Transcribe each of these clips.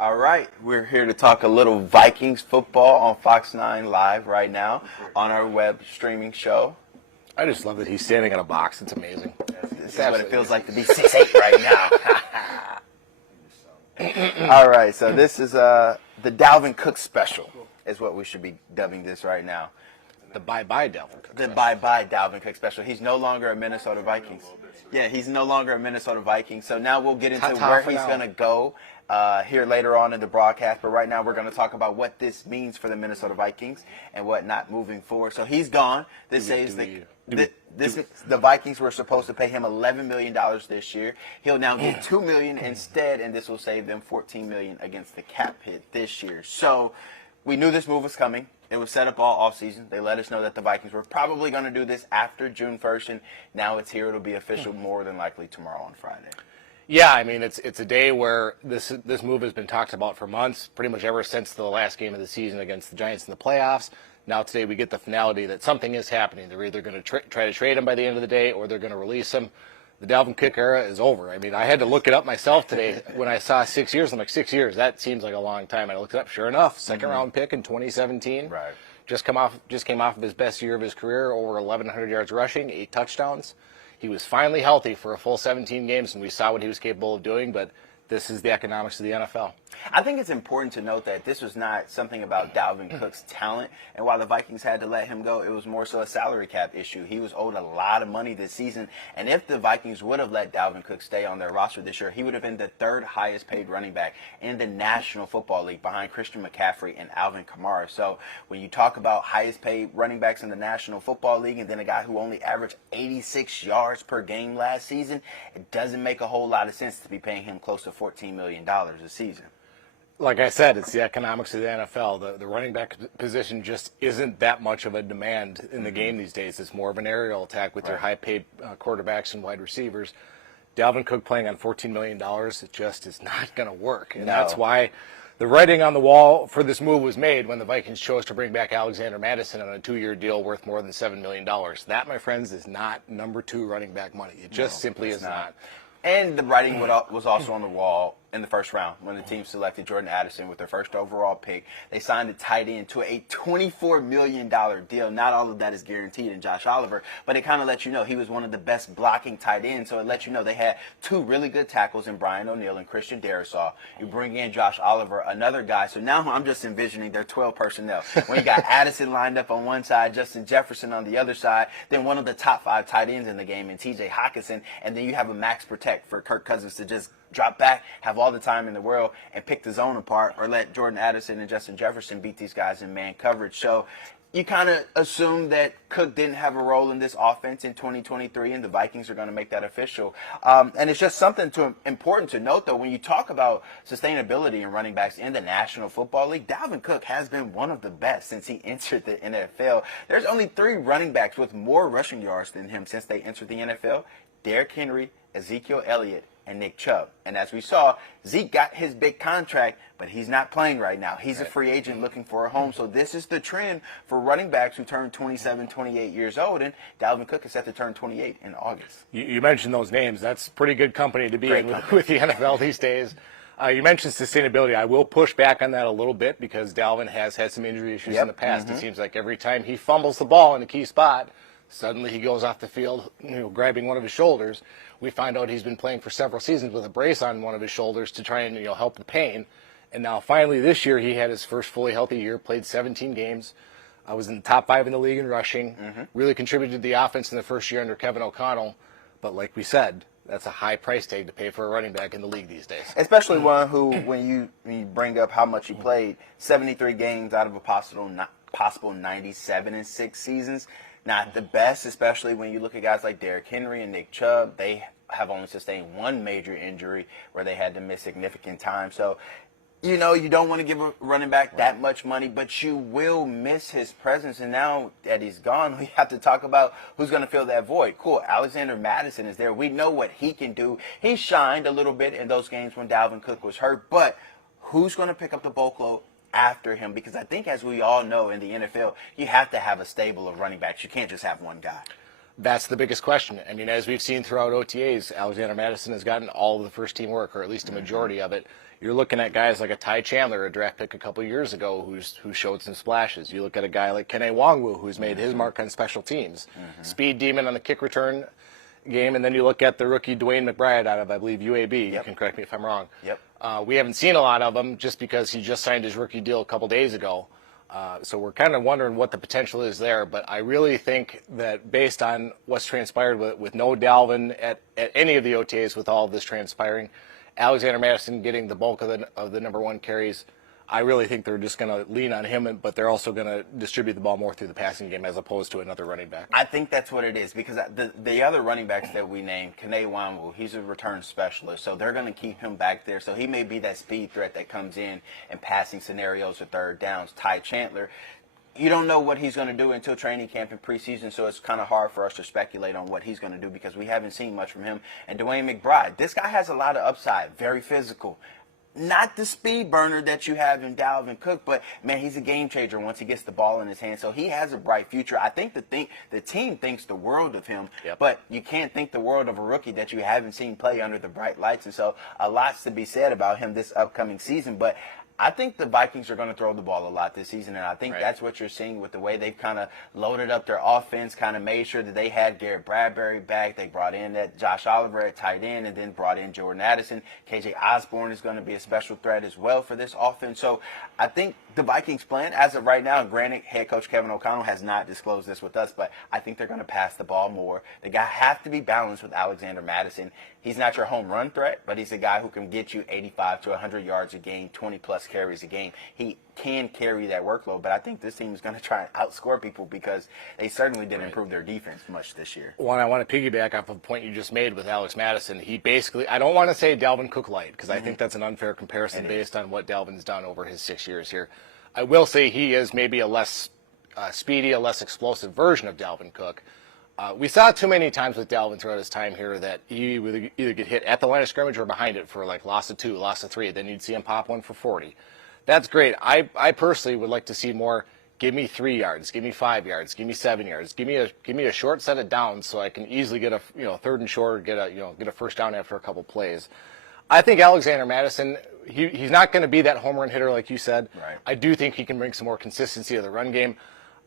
All right, we're here to talk a little Vikings football on Fox 9 Live right now on our web streaming show. I just love that he's standing in a box. It's amazing. This is what it feels like to be 6'8" right now. All right, so this is the Dalvin Cook special is what we should be dubbing this right now. The bye-bye Dalvin Cook. The bye-bye Dalvin Cook special. He's no longer a Minnesota Vikings. Yeah, he's no longer a Minnesota Vikings. So now we'll get into where he's going to go here later on in the broadcast. But right now we're going to talk about what this means for the Minnesota Vikings and what not moving forward. So he's gone. This says the Vikings were supposed to pay him $11 million this year. He'll now get $2 million instead, and this will save them $14 million against the cap hit this year. So we knew this move was coming. It was set up all offseason. They let us know that the Vikings were probably going to do this after June 1st, and now it's here. It'll be official more than likely tomorrow on Friday. Yeah, I mean, it's a day where this move has been talked about for months, pretty much ever since the last game of the season against the Giants in the playoffs. Now today we get the finality that something is happening. They're either going to try to trade him by the end of the day or they're going to release him. The Dalvin Cook era is over. I mean, I had to look it up myself today. When I saw 6 years, I'm like, 6 years? That seems like a long time. And I looked it up. Sure enough, second-round pick in 2017. Right. Just came off of his best year of his career, over 1,100 yards rushing, 8 touchdowns. He was finally healthy for a full 17 games, and we saw what he was capable of doing, but this is the economics of the NFL. I think it's important to note that this was not something about Dalvin Cook's talent, and while the Vikings had to let him go, it was more so a salary cap issue. He was owed a lot of money this season, and if the Vikings would have let Dalvin Cook stay on their roster this year, he would have been the third highest paid running back in the National Football League behind Christian McCaffrey and Alvin Kamara. So when you talk about highest paid running backs in the National Football League and then a guy who only averaged 86 yards per game last season, it doesn't make a whole lot of sense to be paying him close to $14 million a season. Like I said, it's the economics of the NFL. The running back position just isn't that much of a demand in the game these days. It's more of an aerial attack with their high-paid quarterbacks and wide receivers. Dalvin Cook playing on $14 million, it just is not going to work. And that's why the writing on the wall for this move was made when the Vikings chose to bring back Alexander Mattison on a 2-year deal worth more than $7 million. That, my friends, is not number 2 running back money. It just simply is not. And the writing was also on the wall in the first round when the team selected Jordan Addison with their first overall pick. They signed a tight end to a $24 million deal. Not all of that is guaranteed in Josh Oliver, but it kind of lets you know he was one of the best blocking tight ends. So it lets you know they had 2 really good tackles in Brian O'Neill and Christian Darrisaw. You bring in Josh Oliver, another guy. So now I'm just envisioning their 12 personnel. When you got Addison lined up on one side, Justin Jefferson on the other side, then one of the top 5 tight ends in the game in T.J. Hockenson, and then you have a max protect for Kirk Cousins to just drop back, have all the time in the world, and pick the zone apart, or let Jordan Addison and Justin Jefferson beat these guys in man coverage. So you kind of assume that Cook didn't have a role in this offense in 2023, and the Vikings are going to make that official. And it's just something important to note, though, when you talk about sustainability in running backs in the National Football League, Dalvin Cook has been one of the best since he entered the NFL. There's only 3 running backs with more rushing yards than him since they entered the NFL: Derrick Henry, Ezekiel Elliott, and Nick Chubb. And as we saw, Zeke got his big contract, but he's not playing right now. He's a free agent looking for a home. So this is the trend for running backs who turn 27, 28 years old, and Dalvin Cook is set to turn 28 in August. You mentioned those names. That's pretty good company to be in with the NFL these days. You mentioned sustainability. I will push back on that a little bit because Dalvin has had some injury issues in the past. It seems like every time he fumbles the ball in a key spot, suddenly he goes off the field, grabbing one of his shoulders. We find out he's been playing for several seasons with a brace on one of his shoulders to try and help the pain. And now finally this year he had his first fully healthy year, played 17 games. I was in the top 5 in the league in rushing. Really contributed to the offense in the first year under Kevin O'Connell. But like we said, that's a high price tag to pay for a running back in the league these days. Especially one who, when you bring up how much he played, 73 games out of a possible 97 in 6 seasons. Not the best, especially when you look at guys like Derrick Henry and Nick Chubb. They have only sustained 1 major injury where they had to miss significant time. So, you don't want to give a running back that much money, but you will miss his presence. And now that he's gone, we have to talk about who's going to fill that void. Cool, Alexander Mattison is there. We know what he can do. He shined a little bit in those games when Dalvin Cook was hurt, but who's going to pick up the bulk load after him? Because I think, as we all know, in the NFL, you have to have a stable of running backs. You can't just have one guy. That's the biggest question. I mean, as we've seen throughout OTAs, Alexander Mattison has gotten all of the first-team work, or at least a majority of it. You're looking at guys like a Ty Chandler, a draft pick a couple years ago, who showed some splashes. You look at a guy like Kene Nwangwu, who's made his mark on special teams. Speed demon on the kick return game, and then you look at the rookie Dwayne McBride out of, I believe, UAB. You can correct me if I'm wrong. We haven't seen a lot of him just because he just signed his rookie deal a couple days ago. So we're kind of wondering what the potential is there. But I really think that based on what's transpired with no Dalvin at any of the OTAs with all of this transpiring, Alexander Mattison getting the bulk of the number one carries, I really think they're just going to lean on him, but they're also going to distribute the ball more through the passing game as opposed to another running back. I think that's what it is, because the other running backs that we named, Kene Nwangwu, he's a return specialist, so they're going to keep him back there. So he may be that speed threat that comes in passing scenarios or third downs. Ty Chandler, you don't know what he's going to do until training camp and preseason, so it's kind of hard for us to speculate on what he's going to do because we haven't seen much from him. And Dwayne McBride, this guy has a lot of upside, very physical. Not the speed burner that you have in Dalvin Cook, but, man, he's a game changer once he gets the ball in his hand. So he has a bright future. I think the team thinks the world of him, but you can't think the world of a rookie that you haven't seen play under the bright lights. And so a lot's to be said about him this upcoming season. But I think the Vikings are going to throw the ball a lot this season, and I think that's what you're seeing with the way they've kind of loaded up their offense, kind of made sure that they had Garrett Bradbury back. They brought in that Josh Oliver at tight end and then brought in Jordan Addison. KJ Osborne is going to be a special threat as well for this offense. So I think the Vikings plan, as of right now, granted, head coach Kevin O'Connell has not disclosed this with us, but I think they're going to pass the ball more. The guy have to be balanced with Alexander Mattison. He's not your home run threat, but he's a guy who can get you 85 to 100 yards a game, 20-plus carries a game. He can carry that workload, but I think this team is going to try and outscore people because they certainly didn't improve their defense much this year. One, I want to piggyback off of a point you just made with Alex Mattison. He basically, I don't want to say Dalvin Cook light because I think that's an unfair comparison based on what Dalvin's done over his 6 years here. I will say he is maybe a less speedy, a less explosive version of Dalvin Cook. We saw too many times with Dalvin throughout his time here that he would either get hit at the line of scrimmage or behind it for like loss of 2, loss of 3. Then you'd see him pop one for 40. That's great. I personally would like to see more. Give me 3 yards, give me 5 yards, give me 7 yards, give me a short set of downs so I can easily get a third and short, get a first down after a couple plays. I think Alexander Mattison, he's not going to be that home run hitter like you said. Right. I do think he can bring some more consistency to the run game.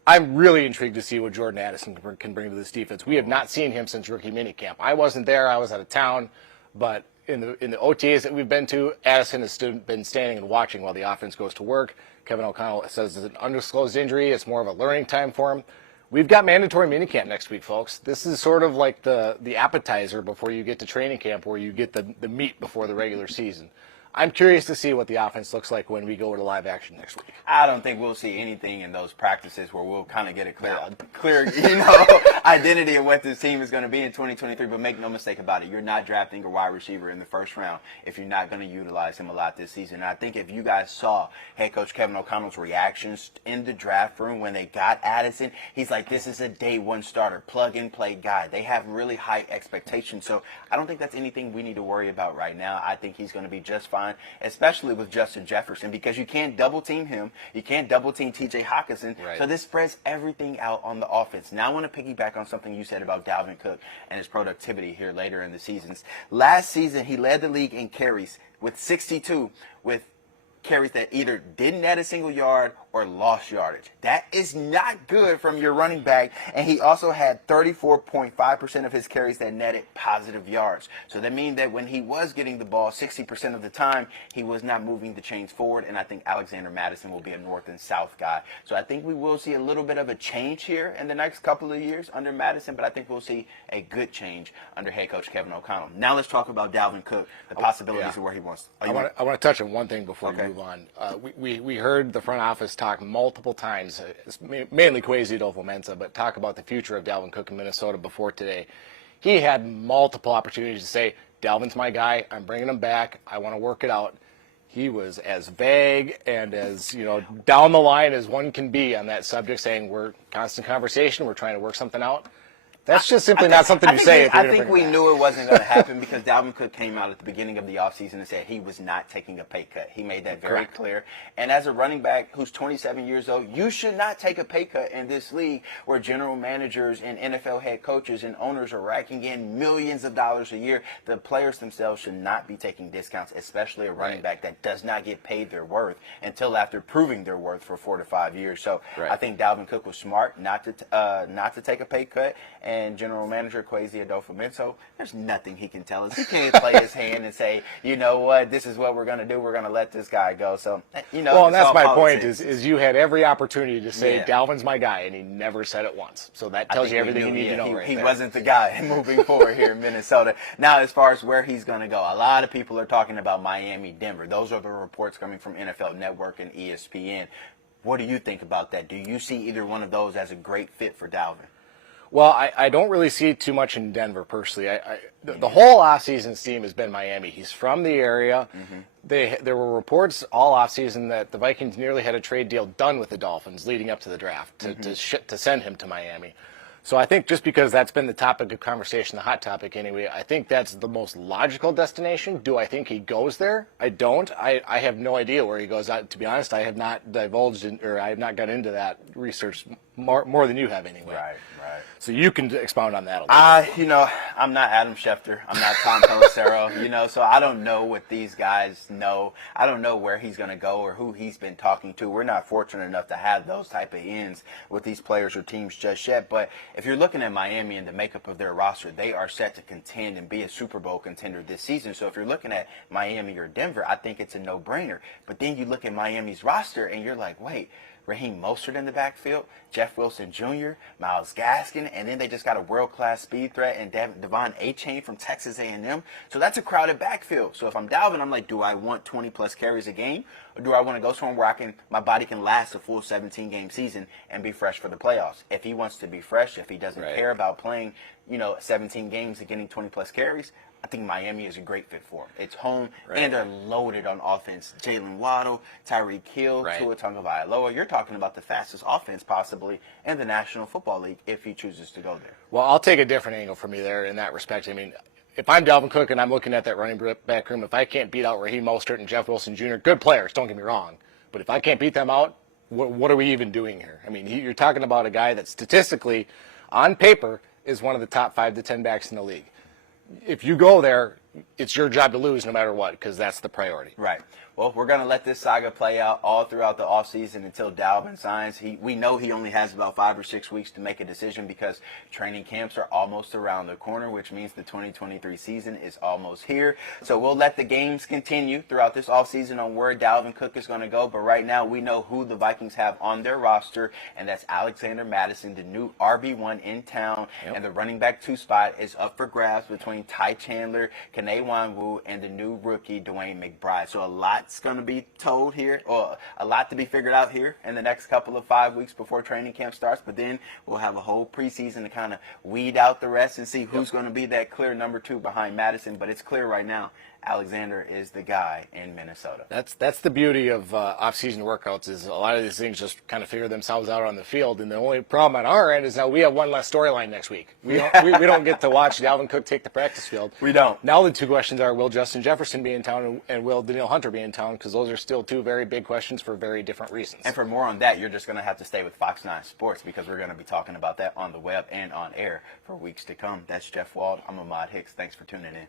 I'm really intrigued to see what Jordan Addison can bring to this defense. We have not seen him since rookie minicamp. I wasn't there. I was out of town. But in the OTAs that we've been to, Addison has been standing and watching while the offense goes to work. Kevin O'Connell says it's an undisclosed injury. It's more of a learning time for him. We've got mandatory minicamp next week, folks. This is sort of like the appetizer before you get to training camp where you get the meat before the regular season. I'm curious to see what the offense looks like when we go to live action next week. I don't think we'll see anything in those practices where we'll kind of get a clear identity of what this team is going to be in 2023. But make no mistake about it, you're not drafting a wide receiver in the first round if you're not going to utilize him a lot this season. And I think if you guys saw head coach Kevin O'Connell's reactions in the draft room when they got Addison, he's like, this is a day one starter, plug and play guy. They have really high expectations. So I don't think that's anything we need to worry about right now. I think he's going to be just fine, especially with Justin Jefferson, because you can't double team him. You can't double team TJ Hockenson. Right. So this spreads everything out on the offense. Now I want to piggyback on something you said about Dalvin Cook and his productivity here later in the seasons. Last season, he led the league in carries with 62, with carries that either didn't add a single yard or lost yardage. That is not good from your running back. And he also had 34.5% of his carries that netted positive yards. So that means that when he was getting the ball 60% of the time, he was not moving the chains forward. And I think Alexander Mattison will be a north and south guy. So I think we will see a little bit of a change here in the next couple of years under Mattison, but I think we'll see a good change under head coach Kevin O'Connell. Now let's talk about Dalvin Cook, the possibilities of where he wants. I want to touch on one thing before we move on. We heard the front office talk multiple times, mainly Kwesi Adolfo-Mensah, but talk about the future of Dalvin Cook in Minnesota before today. He had multiple opportunities to say, Dalvin's my guy, I'm bringing him back, I want to work it out. He was as vague and as down the line as one can be on that subject, saying we're constant conversation, we're trying to work something out. That's just simply not something you say. I think we knew it wasn't going to happen because Dalvin Cook came out at the beginning of the offseason and said he was not taking a pay cut. He made that very clear. And as a running back who's 27 years old, you should not take a pay cut in this league where general managers and NFL head coaches and owners are racking in millions of dollars a year. The players themselves should not be taking discounts, especially a running back that does not get paid their worth until after proving their worth for 4 to 5 years. So I think Dalvin Cook was smart not to take a pay cut. And general manager Kwesi Adolfo-Mensah, there's nothing he can tell us. He can't play his hand and say, you know what, this is what we're going to do. We're going to let this guy go. So, well, and that's my point is you had every opportunity to say Dalvin's my guy, and he never said it once. So that tells you everything you need to know He wasn't the guy moving forward here in Minnesota. Now, as far as where he's going to go, a lot of people are talking about Miami, Denver. Those are the reports coming from NFL Network and ESPN. What do you think about that? Do you see either one of those as a great fit for Dalvin? Well, I don't really see too much in Denver personally. The whole offseason team has been Miami. He's from the area. There were reports all offseason that the Vikings nearly had a trade deal done with the Dolphins leading up to the draft to send him to Miami. So I think just because that's been the topic of conversation, the hot topic anyway, I think that's the most logical destination. Do I think he goes there? I don't. I have no idea where he goes. To be honest, I have not divulged or I have not got into that research more than you have anyway. Right. So you can expound on that a little bit. I'm not Adam Schefter. I'm not Tom Pelissero, so I don't know what these guys know. I don't know where he's going to go or who he's been talking to. We're not fortunate enough to have those type of ends with these players or teams just yet. But if you're looking at Miami and the makeup of their roster, they are set to contend and be a Super Bowl contender this season. So if you're looking at Miami or Denver, I think it's a no-brainer. But then you look at Miami's roster and you're like, wait, Raheem Mostert in the backfield, Jeff Wilson Jr., Myles Gaskin, and then they just got a world-class speed threat and Devon Achane from Texas A&M. So that's a crowded backfield. So if I'm Dalvin, I'm like, do I want 20-plus carries a game, or do I want to go somewhere where my body can last a full 17-game season and be fresh for the playoffs? If he wants to be fresh, if he doesn't care about playing, 17 games and getting 20-plus carries, I think Miami is a great fit for him. It's home, and they're loaded on offense. Jalen Waddle, Tyreek Hill, Tua Tagovailoa. You're talking about the fastest offense possibly in the National Football League if he chooses to go there. Well, I'll take a different angle from you there in that respect. I mean, if I'm Dalvin Cook and I'm looking at that running back room, if I can't beat out Raheem Mostert and Jeff Wilson Jr., good players, don't get me wrong, but if I can't beat them out, what are we even doing here? I mean, you're talking about a guy that statistically, on paper, is one of the top 5 to 10 backs in the league. If you go there, it's your job to lose no matter what, because that's the priority. Right. Well, we're going to let this saga play out all throughout the offseason until Dalvin signs. We know he only has about 5 or 6 weeks to make a decision because training camps are almost around the corner, which means the 2023 season is almost here. So we'll let the games continue throughout this offseason on where Dalvin Cook is going to go. But right now we know who the Vikings have on their roster, and that's Alexander Mattison, the new RB1 in town. And the running back 2 spot is up for grabs between Ty Chandler, Kene Nwanwu, and the new rookie, Dwayne McBride. So a lot's going to be told here, or a lot to be figured out here in the next couple of 5 weeks before training camp starts. But then we'll have a whole preseason to kind of weed out the rest and see who's going to be that clear number 2 behind Madison. But it's clear right now, Alexander is the guy in Minnesota. That's the beauty of off-season workouts, is a lot of these things just kind of figure themselves out on the field. And the only problem on our end is now we have one less storyline next week. We don't get to watch Dalvin Cook take the practice field. We don't. Now the 2 questions are, will Justin Jefferson be in town and will Danielle Hunter be in town? Because those are still 2 very big questions for very different reasons. And for more on that, you're just going to have to stay with Fox 9 Sports, because we're going to be talking about that on the web and on air for weeks to come. That's Jeff Wald. I'm Ahmad Hicks. Thanks for tuning in.